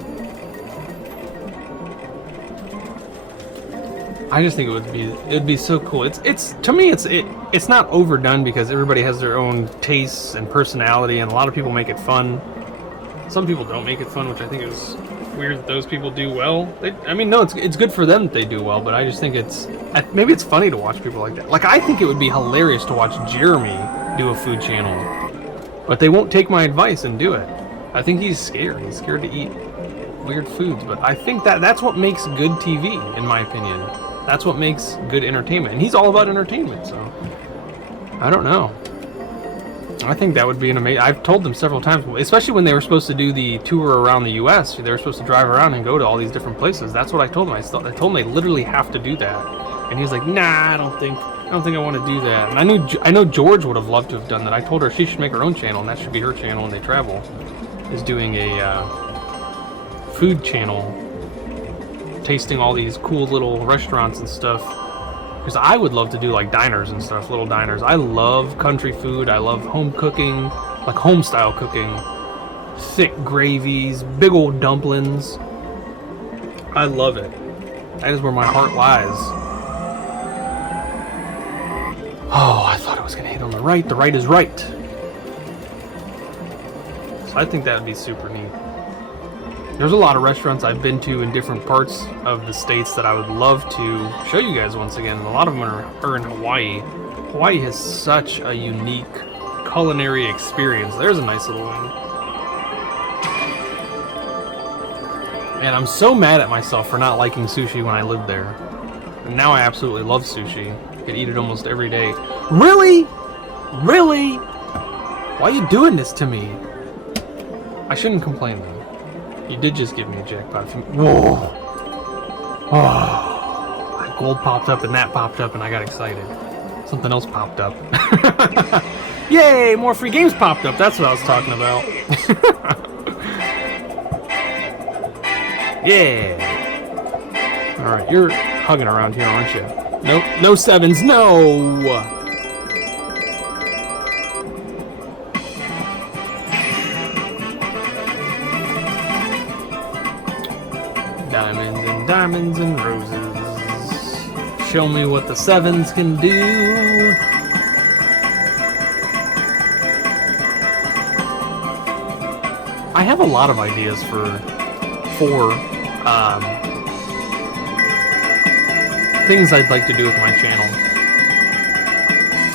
I just think it'd be so cool. It's to me it's not overdone because everybody has their own tastes and personality, and a lot of people make it fun. Some people don't make it fun, which I think is weird that those people do well. I mean, no, it's good for them that they do well, but I just think maybe it's funny to watch people like that. Like, I think it would be hilarious to watch Jeremy do a food channel, but they won't take my advice and do it. I think he's scared. He's scared to eat weird foods, but I think that's what makes good TV, in my opinion. That's what makes good entertainment, and he's all about entertainment, so I don't know. I think that would be an amazing... I've told them several times, especially when they were supposed to do the tour around the U.S., they were supposed to drive around and go to all these different places. That's what I told them. I told them they literally have to do that, and he was like, "Nah, I don't think I want to do that." And I know George would have loved to have done that. I told her she should make her own channel, and that should be her channel when they travel, is doing a food channel, tasting all these cool little restaurants and stuff. Because I would love to do like diners and stuff, little diners. I love country food. I love home cooking, like home style cooking. Thick gravies, big old dumplings. I love it. That is where my heart lies. Oh, I thought I was gonna hit on the right. The right is right. So I think that would be super neat. There's a lot of restaurants I've been to in different parts of the States that I would love to show you guys once again. A lot of them are in Hawaii. Hawaii has such a unique culinary experience. There's a nice little one. And I'm so mad at myself for not liking sushi when I lived there. And now I absolutely love sushi. I could eat it almost every day. Really? Really? Why are you doing this to me? I shouldn't complain though. You did just give me a jackpot. Whoa! Oh, my gold popped up and that popped up and I got excited. Something else popped up. Yay! More free games popped up. That's what I was talking about. Yeah! Alright, you're hugging around here, aren't you? Nope. No sevens. No! Diamonds and roses. Show me what the sevens can do. I have a lot of ideas for things I'd like to do with my channel.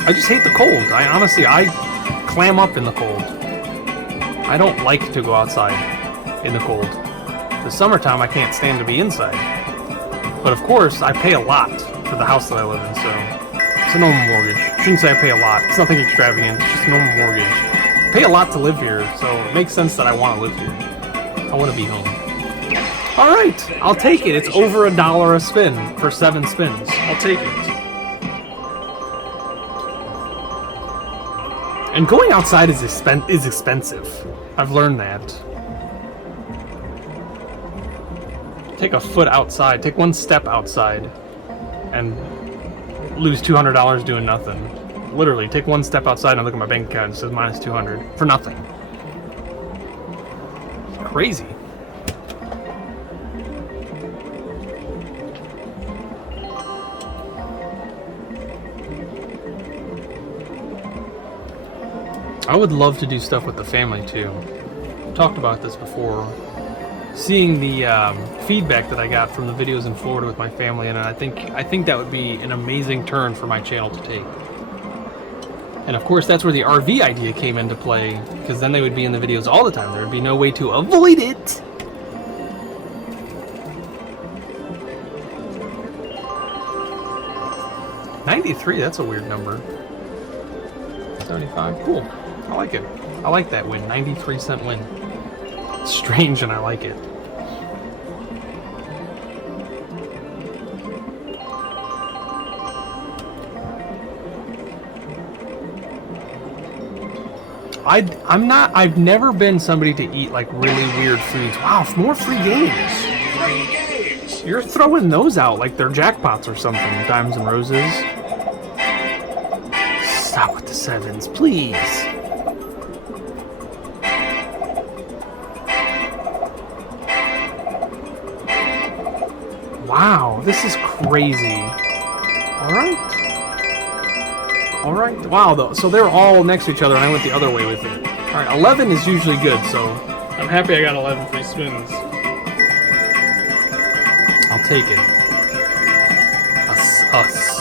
I just hate the cold. I clam up in the cold. I don't like to go outside in the cold. The summertime, I can't stand to be inside. But of course, I pay a lot for the house that I live in, so it's a normal mortgage. I shouldn't say I pay a lot. It's nothing extravagant. It's just a normal mortgage. I pay a lot to live here, so it makes sense that I want to live here. I want to be home. All right, I'll take it. It's over $1 a spin for 7 spins. I'll take it. And going outside is expensive. I've learned that. Take a foot outside, take one step outside, and lose $200 doing nothing. Literally, take one step outside and look at my bank account and it says minus 200 for nothing. Crazy. I would love to do stuff with the family too. I've talked about this before. Seeing the feedback that I got from the videos in Florida with my family, and I think that would be an amazing turn for my channel to take. And of course, that's where the RV idea came into play, because then they would be in the videos all the time. There would be no way to avoid it. $93, that's a weird number. 75, cool. I like it. I like that win, 93-cent win. It's strange and I like it. I've never been somebody to eat like really weird foods. Wow, more free games. Free games. You're throwing those out like they're jackpots or something, Diamonds and Roses. Stop with the sevens, please. Wow, this is crazy. All right. Wow, so they're all next to each other, and I went the other way with it. All right, 11 is usually good, so I'm happy I got 11 free spins. I'll take it.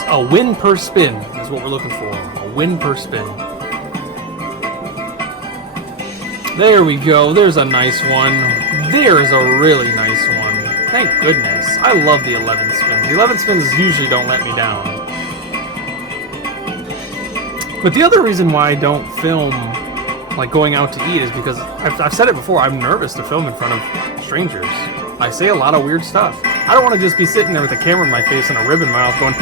A win per spin is what we're looking for. A win per spin. There we go. There's a nice one. There's a really nice one. Thank goodness. I love the 11 spins. The 11 spins usually don't let me down. But the other reason why I don't film like going out to eat is because I've said it before, I'm nervous to film in front of strangers. I say a lot of weird stuff. I don't want to just be sitting there with a camera in my face and a rib in my mouth going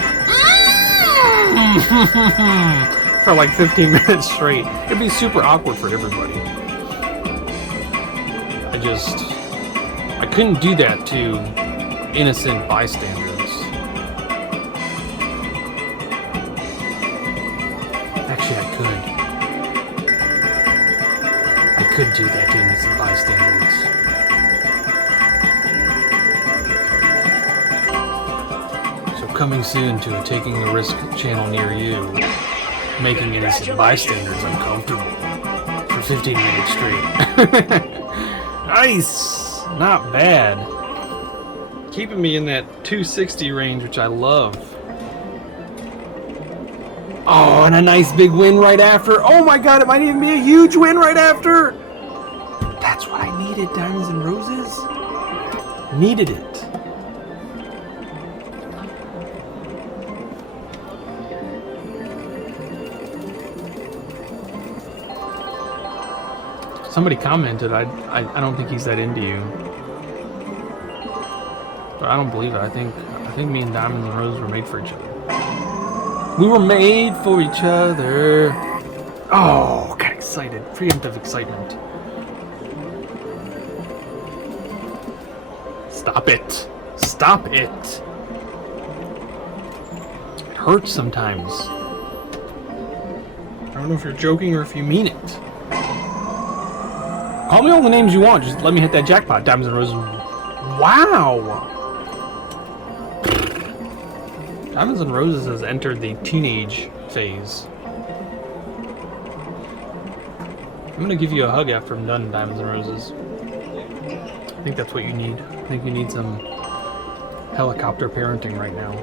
for like 15 minutes straight. It'd be super awkward for everybody. I couldn't do that to innocent bystanders. Actually, I could do that to innocent bystanders. So coming soon to a Taking a Rizk channel near you, making innocent bystanders uncomfortable for 15 minutes straight. Nice! Not bad. Keeping me in that 260 range, which I love. Oh, and a nice big win right after. Oh my god, it might even be a huge win right after. That's what I needed, Diamonds and Roses. Needed it. Somebody commented, I don't think he's that into you. But I don't believe it. I think me and Diamonds and Roses were made for each other. We were made for each other. Oh, got excited. Preemptive excitement. Stop it. Stop it. It hurts sometimes. I don't know if you're joking or if you mean it. Call me all the names you want. Just let me hit that jackpot. Diamonds and Roses. Wow. Diamonds and Roses has entered the teenage phase. I'm gonna give you a hug after I'm done, Diamonds and Roses. I think that's what you need. I think you need some helicopter parenting right now.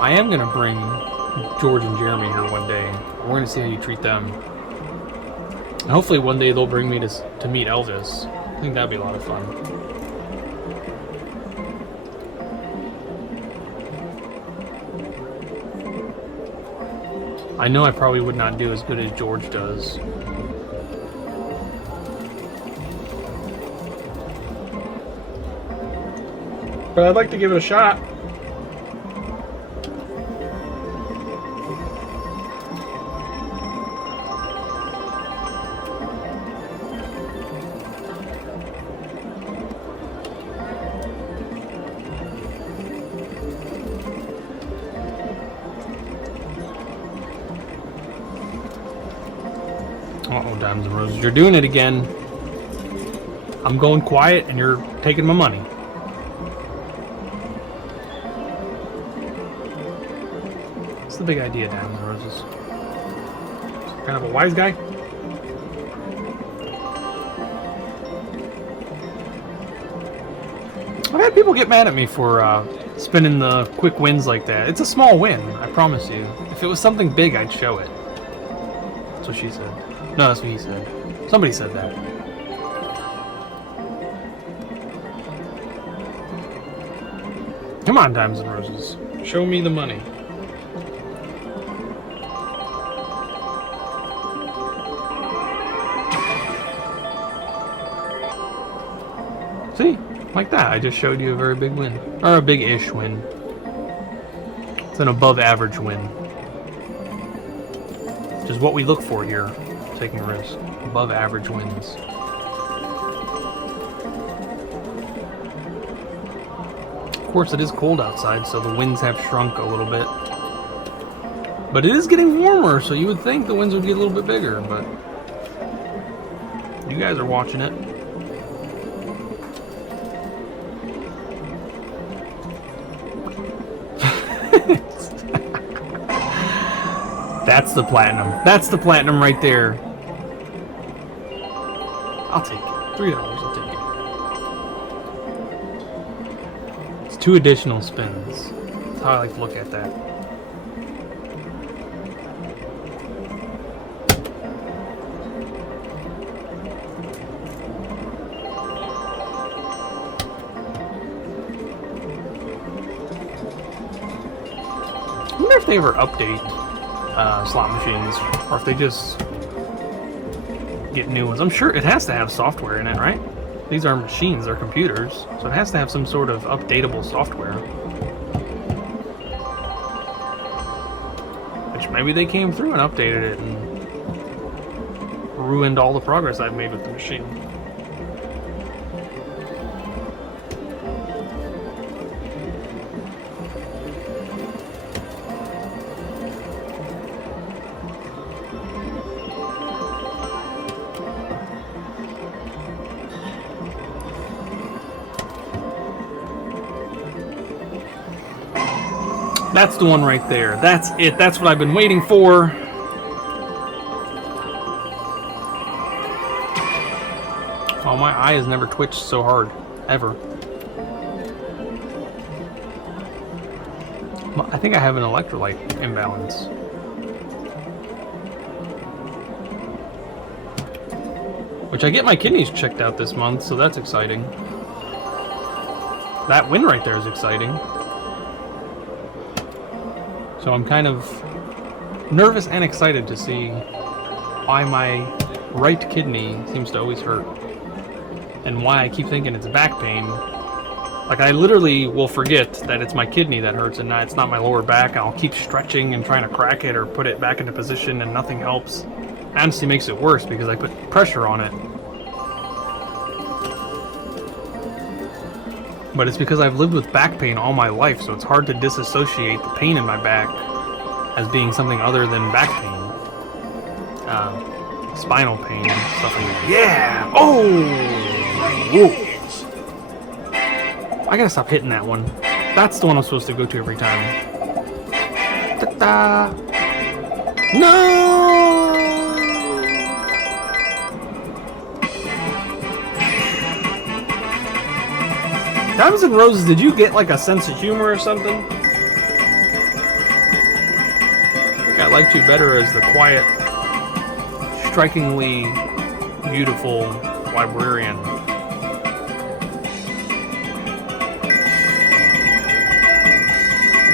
I am gonna bring George and Jeremy here one day. We're gonna see how you treat them. And hopefully one day they'll bring me to meet Elvis. I think that'd be a lot of fun. I know I probably would not do as good as George does. But I'd like to give it a shot. Uh-oh, Diamonds and Roses. You're doing it again. I'm going quiet and you're taking my money. the big idea, Diamonds and Roses? Kind of a wise guy? I've had people get mad at me for spinning the quick wins like that. It's a small win, I promise you. If it was something big, I'd show it. That's what she said. No, that's what he said. Somebody said that. Come on, Diamonds and Roses. Show me the money. See? Like that. I just showed you a very big win. Or a big-ish win. It's an above-average win. Which is what we look for here. Taking a risk. Above-average wins. Of course, it is cold outside, so the winds have shrunk a little bit. But it is getting warmer, so you would think the winds would get a little bit bigger, but you guys are watching it. That's the platinum. That's the platinum right there. I'll take it. $3, I'll take it. It's 2 additional spins. That's how I like to look at that. I wonder if they ever update slot machines, or if they just get new ones. I'm sure it has to have software in it, right? These are machines, they're computers, so it has to have some sort of updatable software. Which maybe they came through and updated it and ruined all the progress I've made with the machine. That's the one right there. That's it. That's what I've been waiting for. Oh, my eye has never twitched so hard. Ever. I think I have an electrolyte imbalance. Which I get my kidneys checked out this month, so that's exciting. That win right there is exciting. So I'm kind of nervous and excited to see why my right kidney seems to always hurt. And why I keep thinking it's back pain. Like, I literally will forget that it's my kidney that hurts and it's not my lower back. And I'll keep stretching and trying to crack it or put it back into position and nothing helps. It honestly makes it worse because I put pressure on it. But it's because I've lived with back pain all my life, so it's hard to disassociate the pain in my back as being something other than back pain. Spinal pain and stuff like that. Yeah! Oh! Whoa. I gotta stop hitting that one. That's the one I'm supposed to go to every time. Ta-da! No! Diamonds and Roses, did you get like a sense of humor or something? I think I liked you better as the quiet, strikingly beautiful librarian.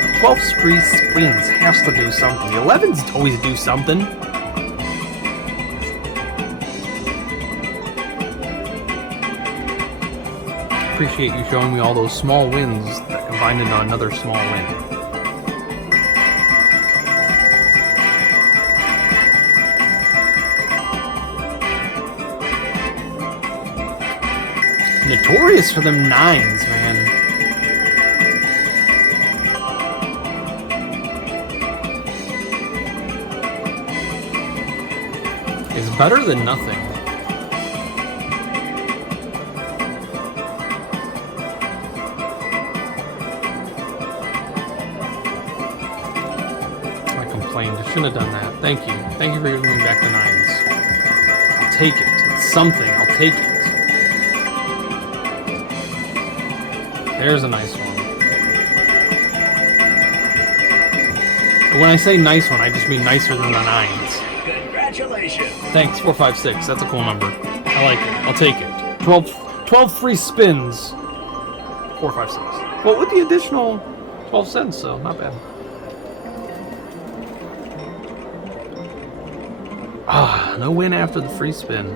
The 12 spree spins has to do something. The 11s always do something. Appreciate you showing me all those small wins that combined into another small win. Notorious for them 9s, man. Is better than nothing. Shouldn't have done that. Thank you. Thank you for giving me back the 9s. I'll take it. It's something. I'll take it. There's a nice one. But when I say nice one, I just mean nicer than the 9s. Congratulations. Thanks, 456. That's a cool number. I like it. I'll take it. 12 free spins. 456. Well, with the additional 12 cents, so not bad. Ah, no win after the free spin.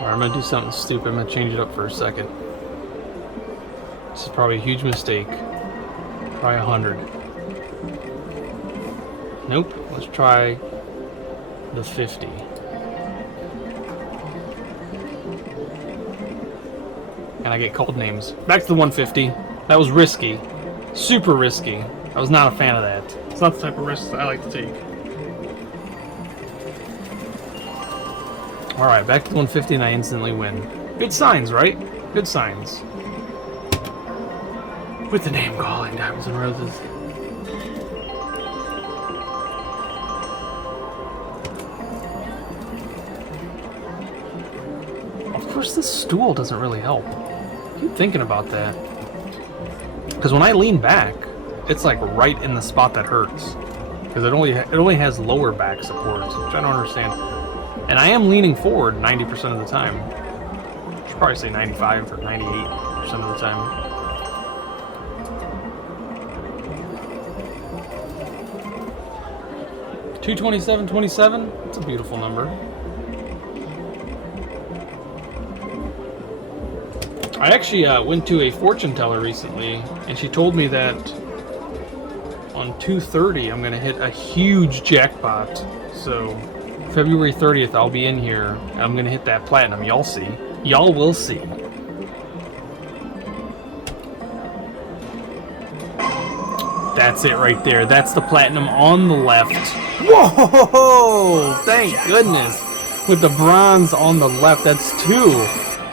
Alright, I'm gonna do something stupid. I'm gonna change it up for a second. This is probably a huge mistake. Try 100. Nope. Let's try the 50. And I get called names. Back to the 150. That was risky. Super risky. I was not a fan of that. It's not the type of risk that I like to take. Alright, back to the 150 and I instantly win. Good signs, right? Good signs. With the name calling, Diamonds and Roses. Of course, this stool doesn't really help. Keep thinking about that, because when I lean back, it's like right in the spot that hurts, because it only has lower back support, which I don't understand. And I am leaning forward 90% of the time. I should probably say 95 or 98% of the time. $227.27. That's a beautiful number. I actually went to a fortune teller recently, and she told me that on 2/30 I'm gonna hit a huge jackpot. So February 30th I'll be in here and I'm gonna hit that platinum. Y'all see. Y'all will see. That's it right there. That's the platinum on the left. Whoa! Thank goodness. With the bronze on the left, that's 2.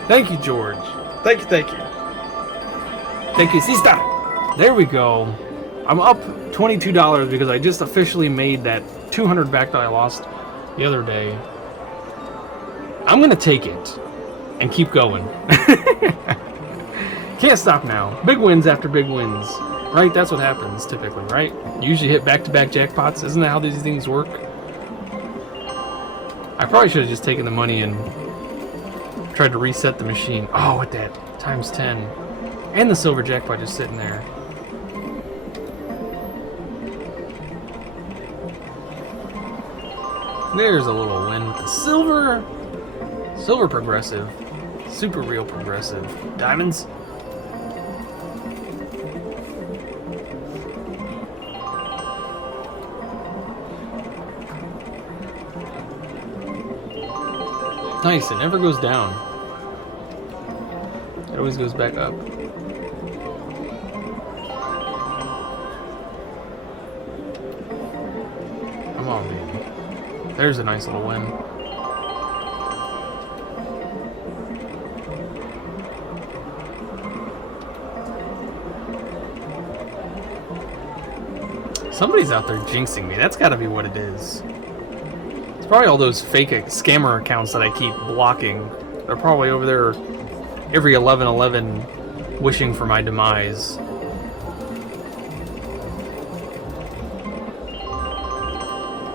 Thank you, George. Thank you, thank you. Thank you, sister. There we go. I'm up $22 because I just officially made that 200 back that I lost the other day. I'm gonna take it and keep going. Can't stop now. Big wins after big wins. Right? That's what happens typically, right? You usually hit back-to-back jackpots. Isn't that how these things work? I probably should have just taken the money and tried to reset the machine. Oh, with that times 10. And the silver jackpot just sitting there. There's a little win with the silver. Silver progressive. Super real progressive. Diamonds. Nice, it never goes down. It always goes back up. Come on, baby. There's a nice little win. Somebody's out there jinxing me. That's gotta be what it is. It's probably all those fake scammer accounts that I keep blocking. They're probably over there every 11/11 wishing for my demise.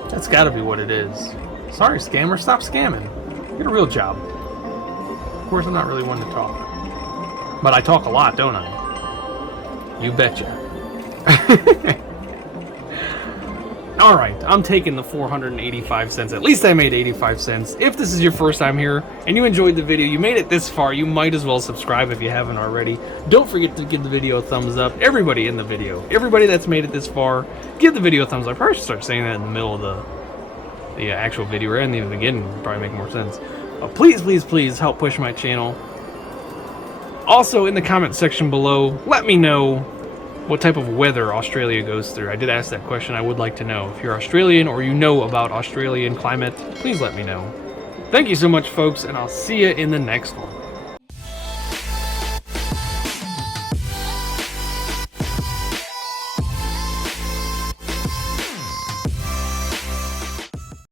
That's gotta be what it is. Sorry, scammer, stop scamming. Get a real job. Of course, I'm not really one to talk. But I talk a lot, don't I? You betcha. Alright, I'm taking the 485 cents. At least I made 85 cents. If this is your first time here and you enjoyed the video, you made it this far, you might as well subscribe if you haven't already. Don't forget to give the video a thumbs up. Everybody in the video, everybody that's made it this far, give the video a thumbs up. I probably should start saying that in the middle of the actual video or in the beginning. It'd probably make more sense. Please, please, please help push my channel. Also, in the comment section below, let me know what type of weather Australia goes through. I did ask that question. I would like to know. If you're Australian or you know about Australian climate, please let me know. Thank you so much, folks, and I'll see you in the next one.